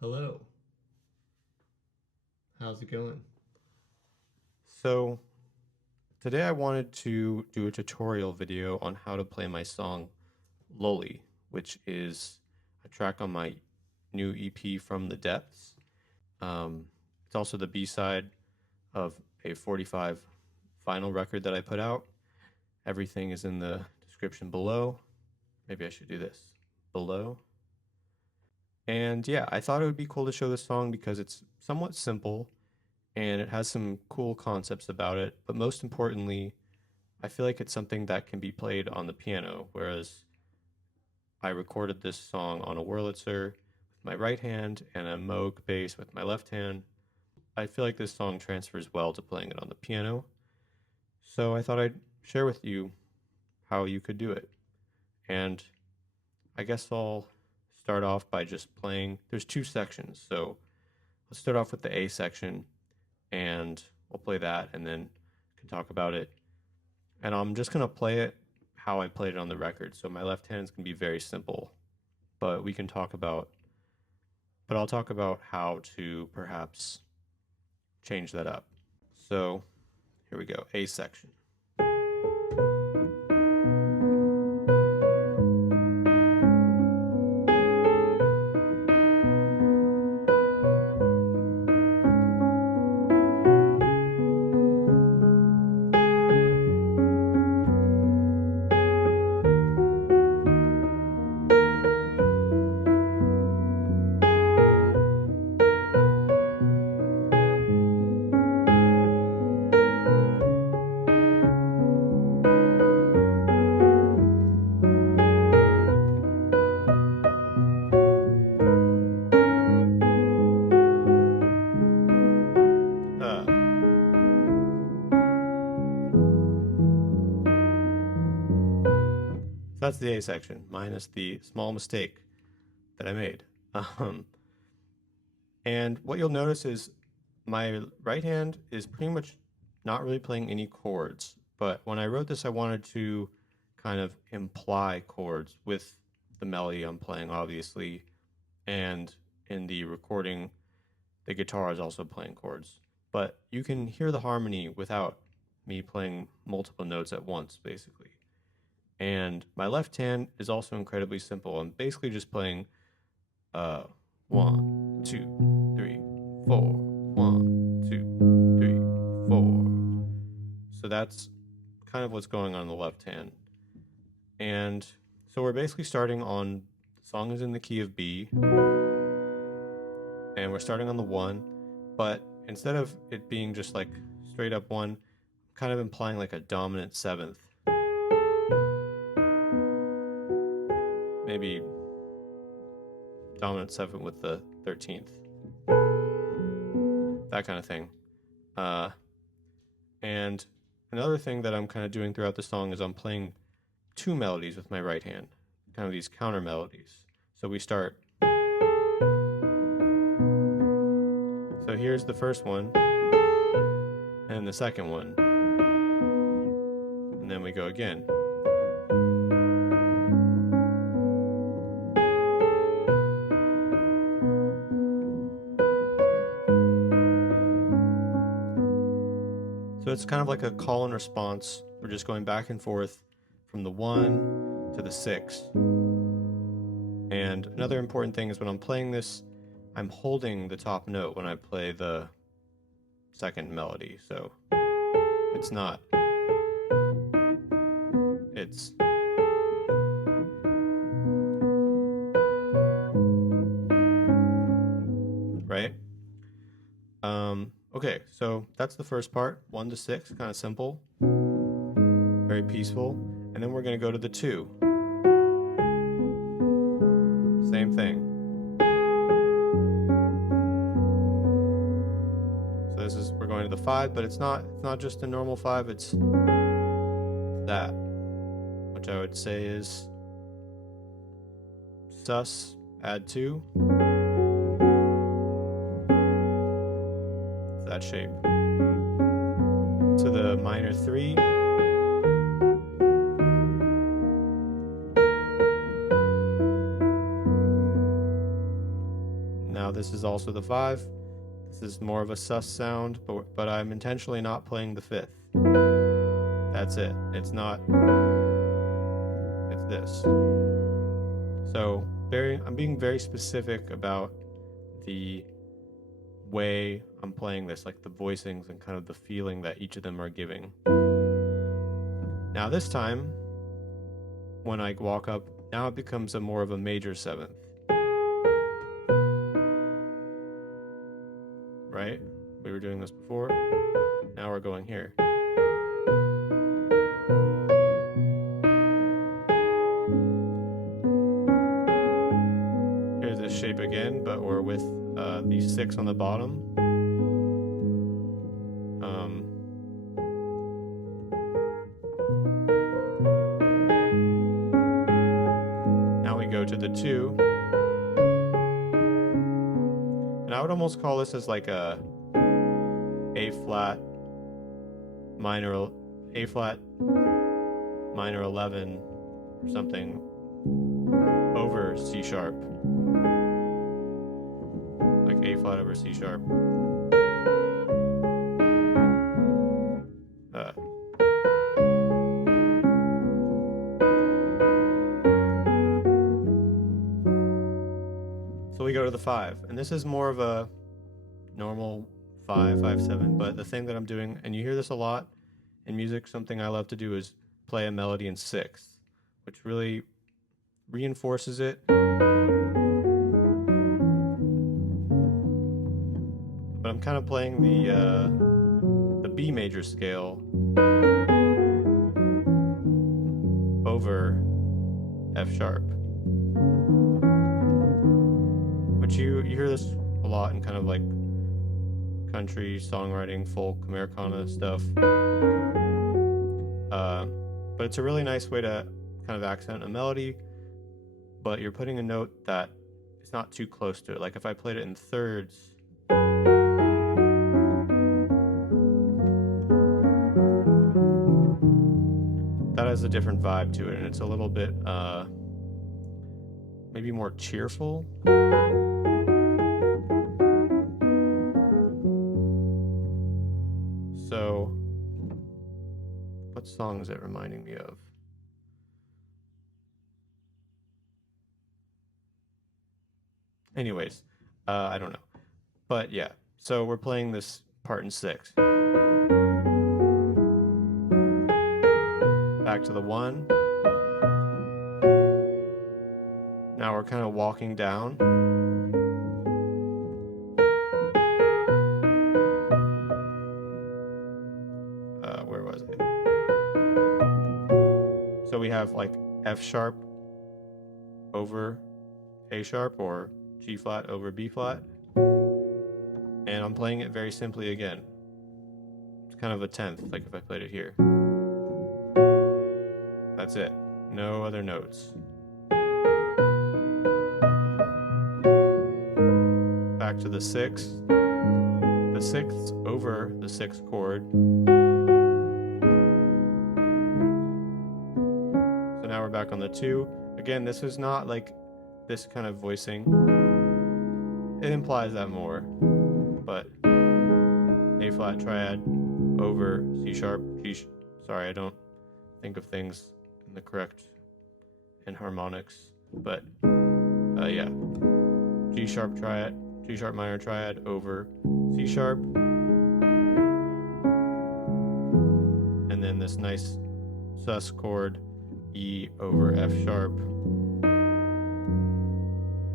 Hello. How's it going? So today I wanted to do a tutorial video on how to play my song Lully, which is a track on my new EP from the Depths. It's also the B-side of a 45 vinyl record that I put out. Everything is in the description below. Maybe I should do this below. And yeah, I thought it would be cool to show this song because it's somewhat simple and it has some cool concepts about it. But most importantly, I feel like it's something that can be played on the piano, whereas I recorded this song on a Wurlitzer with my right hand and a Moog bass with my left hand. I feel like this song transfers well to playing it on the piano. So I thought I'd share with you how you could do it. And I guess I'll start off by just playing. There's two sections, so let's start off with the A section and we'll play that and then can talk about it. And I'm just going to play it how I played it on the record. So my left hand is going to be very simple, but I'll talk about how to perhaps change that up. So here we go, A section. Uh, so that's the A section, minus the small mistake that I made. Um, and what you'll notice is my right hand is pretty much not really playing any chords. But when I wrote this, I wanted to kind of imply chords with the melody I'm playing, obviously. And in the recording, the guitar is also playing chords. But you can hear the harmony without me playing multiple notes at once, basically. And my left hand is also incredibly simple. I'm basically just playing 1, 2, 3, 4, 1, 2, 3, 4. So that's kind of what's going on the left hand. And so we're basically starting on, the song is in the key of B, and we're starting on the 1, but instead of it being just like straight up 1, I'm kind of implying like a dominant 7th. Maybe dominant 7th with the 13th. That kind of thing. And another thing that I'm kind of doing throughout the song is I'm playing two melodies with my right hand, kind of these counter melodies. So we start. So here's the first one, and the second one. And then we go again. So it's kind of like a call and response. We're just going back and forth from the 1 to the 6. And another important thing is when I'm playing this, I'm holding the top note when I play the second melody. So it's not. It's. Right? Okay, so that's the first part, 1 to 6, kind of simple, very peaceful. And then we're going to go to the 2. Same thing. So this is, we're going to the 5, but it's not just a normal 5, it's that, which I would say is sus, add 2. That shape. To the minor 3. Now this is also the 5. This is more of a sus sound, but I'm intentionally not playing the 5th. That's it. It's not. It's this. So I'm being very specific about the way I'm playing this, like the voicings and kind of the feeling that each of them are giving. Now this time, when I walk up, now it becomes more of a major 7th. Right? We were doing this before. Now we're going here. Here's this shape again, but we're with these 6 on the bottom. Now we go to the 2. And I would almost call this as like a A flat minor 11 or something over C sharp. Like A flat over C sharp. So we go to the 5, and this is more of a normal 5, 5, 7, but the thing that I'm doing, and you hear this a lot in music, something I love to do is play a melody in 6th, which really reinforces it. But I'm kind of playing the B major scale over F sharp. Which you hear this a lot in kind of like country, songwriting, folk, Americana stuff. But it's a really nice way to kind of accent a melody, but you're putting a note that it's not too close to it. Like if I played it in 3rds, that has a different vibe to it, and it's a little bit maybe more cheerful. So, what song is it reminding me of? Anyways, I don't know. But yeah, so we're playing this part in 6. Back to the 1. Now we're kind of walking down. Where was it? So we have like F sharp over A sharp or G flat over B flat. And I'm playing it very simply again. It's kind of a 10th, like if I played it here. That's it. No other notes. Back to the 6. The 6th over the 6th chord. So now we're back on the 2. Again, this is not like this kind of voicing. It implies that more. But A flat triad over C sharp, sorry, I don't think of things in the correct in harmonics, but yeah, G sharp triad, G sharp minor triad over C sharp, and then this nice sus chord E over F sharp.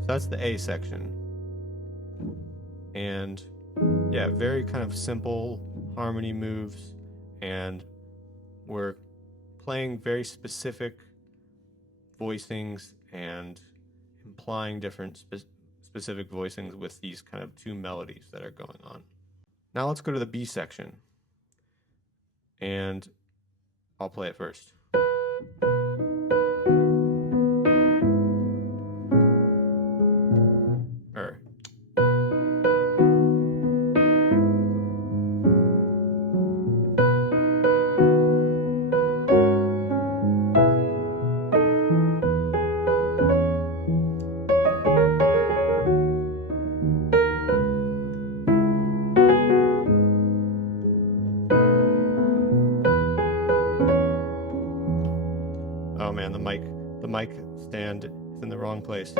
So that's the A section, and yeah, very kind of simple harmony moves, and we're playing very specific voicings and implying different specific voicings with these kind of 2 melodies that are going on. Now let's go to the B section, and I'll play it first. stand is in the wrong place.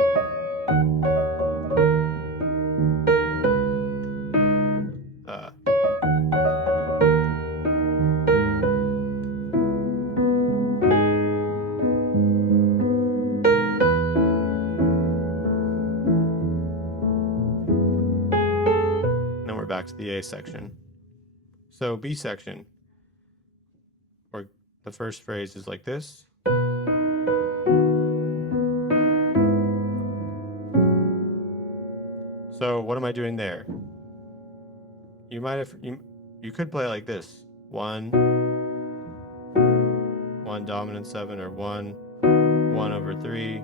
Now we're back to the A section. So B section, or the first phrase is like this. So what am I doing there? You might have you could play like this. 1 dominant 7, or 1 over 3.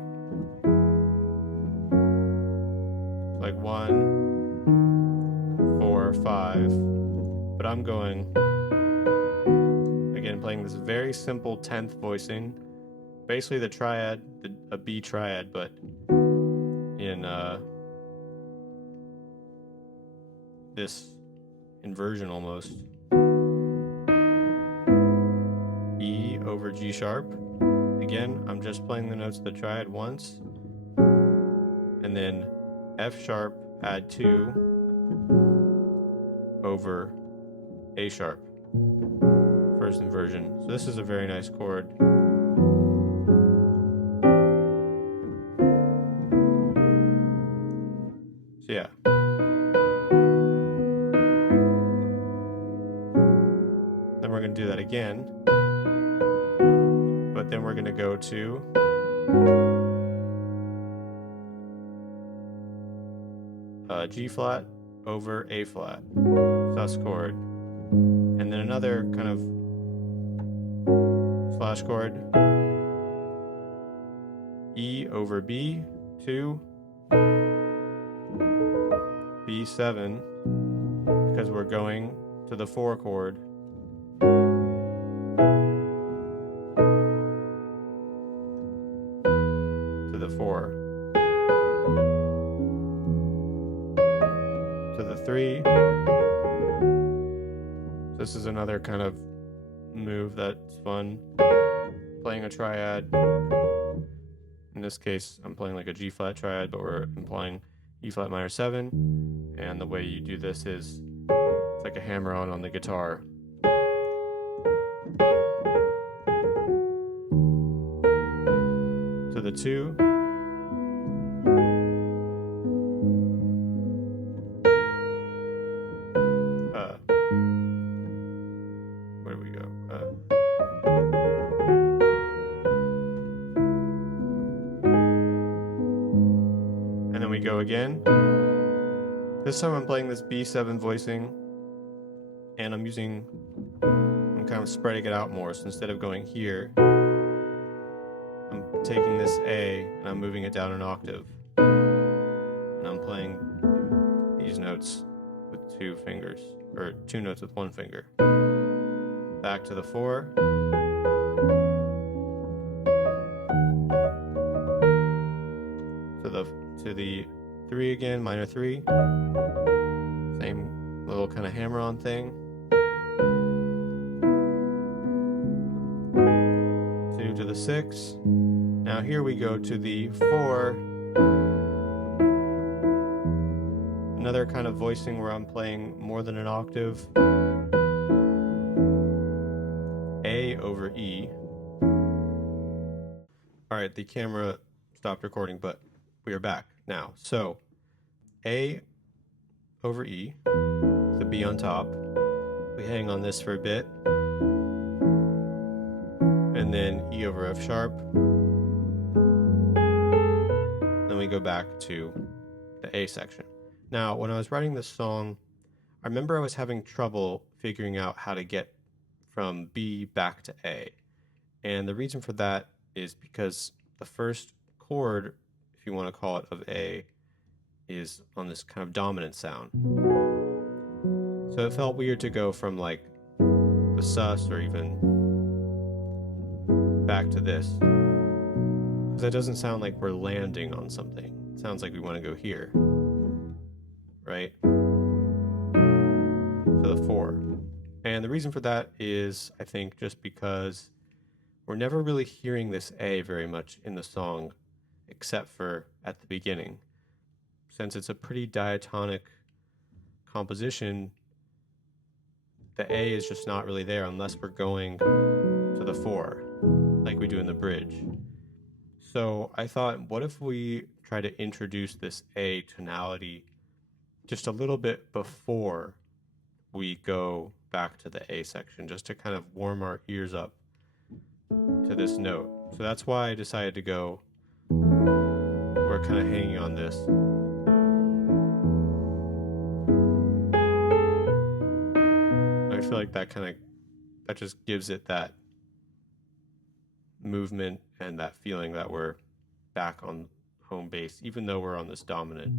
Like 1 4 5. But I'm going again, playing this very simple 10th voicing, basically the triad, a B triad, but in this inversion almost. E over G sharp. Again, I'm just playing the notes of the triad once, and then F sharp add 2 over A sharp, first inversion. So this is a very nice chord. So yeah. Then we're going to do that again, but then we're going to go to G flat over A flat, sus chord, and then another kind of slash chord, E over B, 2, B7, because we're going to the 4 chord, to the 4, to the 3. This is another kind of move that's fun, playing a triad. In this case, I'm playing like a G flat triad, but we're implying E flat minor 7, and the way you do this is it's like a hammer on the guitar. To the 2. Where do we go? And then we go again. This time I'm playing this B7 voicing, and I'm kind of spreading it out more. So instead of going here, I'm taking this A and I'm moving it down an octave. And I'm playing these notes with 2 fingers, or 2 notes with 1 finger. Back to the 4. To the 3 again, minor 3. Same little kind of hammer on thing. 2 to the 6. Now here we go to the 4. Another kind of voicing where I'm playing more than an octave. A over E. Alright, the camera stopped recording, but we are back now. So, A over E, the B on top. We hang on this for a bit. And then E over F sharp. Then we go back to the A section. Now, when I was writing this song, I remember I was having trouble figuring out how to get from B back to A. And the reason for that is because the first chord, if you want to call it, of A is on this kind of dominant sound. So it felt weird to go from like the sus or even back to this, because it doesn't sound like we're landing on something. It sounds like we want to go here, right? To the 4. And the reason for that is, I think, just because we're never really hearing this A very much in the song. except for at the beginning. Since it's a pretty diatonic composition, the A is just not really there unless we're going to the 4, like we do in the bridge. So I thought, what if we try to introduce this A tonality just a little bit before we go back to the A section, just to kind of warm our ears up to this note. So that's why I decided to go, we're kind of hanging on this. I feel like that just gives it that movement and that feeling that we're back on home base, even though we're on this dominant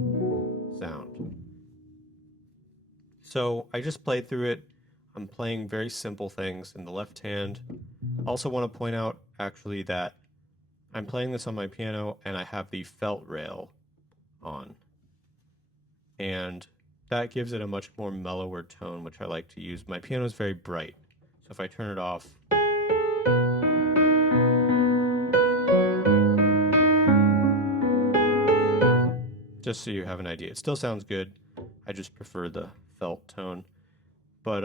sound. So I just played through it. I'm playing very simple things in the left hand. I also want to point out actually that I'm playing this on my piano and I have the felt rail on. And that gives it a much more mellower tone, which I like to use. My piano is very bright. So if I turn it off, just so you have an idea. It still sounds good. I just prefer the felt tone. But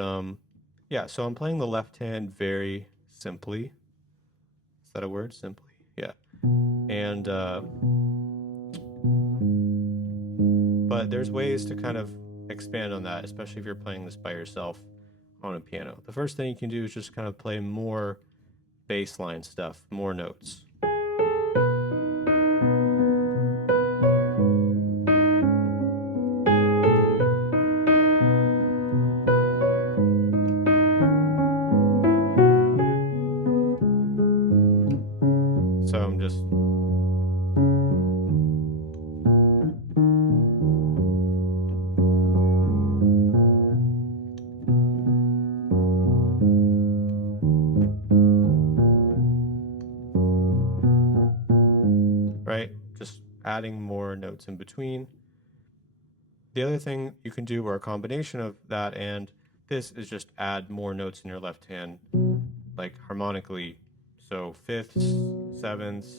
yeah, so I'm playing the left hand very simply. Is that a word? Simply. Yeah. And but there's ways to kind of expand on that, especially if you're playing this by yourself on a piano. The first thing you can do is just kind of play more bass line stuff, more notes. So I'm just right, just adding more notes in between. The other thing you can do, or a combination of that and this, is just add more notes in your left hand, like harmonically. So fifths, sevenths,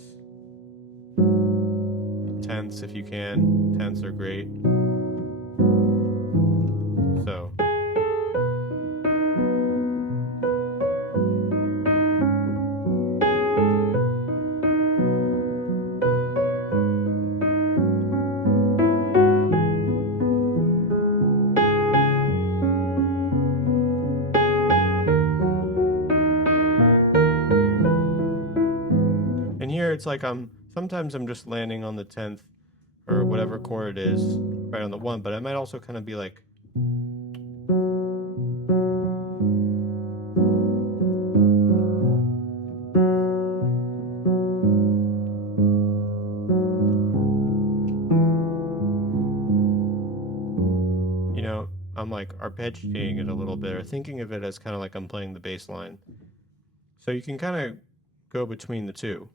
tenths if you can. Tenths are great. So and here it's like sometimes I'm just landing on the 10th or whatever chord it is right on the 1, but I might also kind of be like, you know, I'm like arpeggiating it a little bit, or thinking of it as kind of like I'm playing the bass line. So you can kind of go between the two.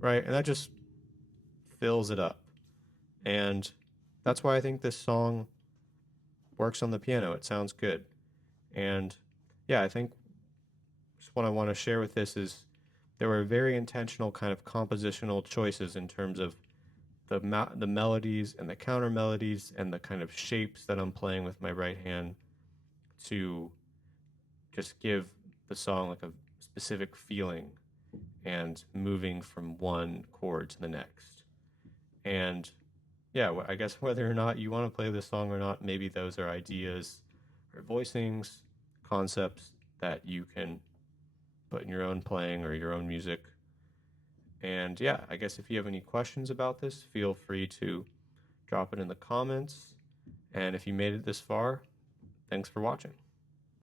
Right, and that just fills it up. And that's why I think this song works on the piano. It sounds good. And yeah, I think just what I want to share with this is there were very intentional kind of compositional choices in terms of the melodies and the counter melodies and the kind of shapes that I'm playing with my right hand to just give the song like a specific feeling and moving from one chord to the next. And yeah, I guess whether or not you want to play this song or not, maybe those are ideas or voicings, concepts that you can put in your own playing or your own music. And yeah, I guess if you have any questions about this, feel free to drop it in the comments. And if you made it this far, thanks for watching.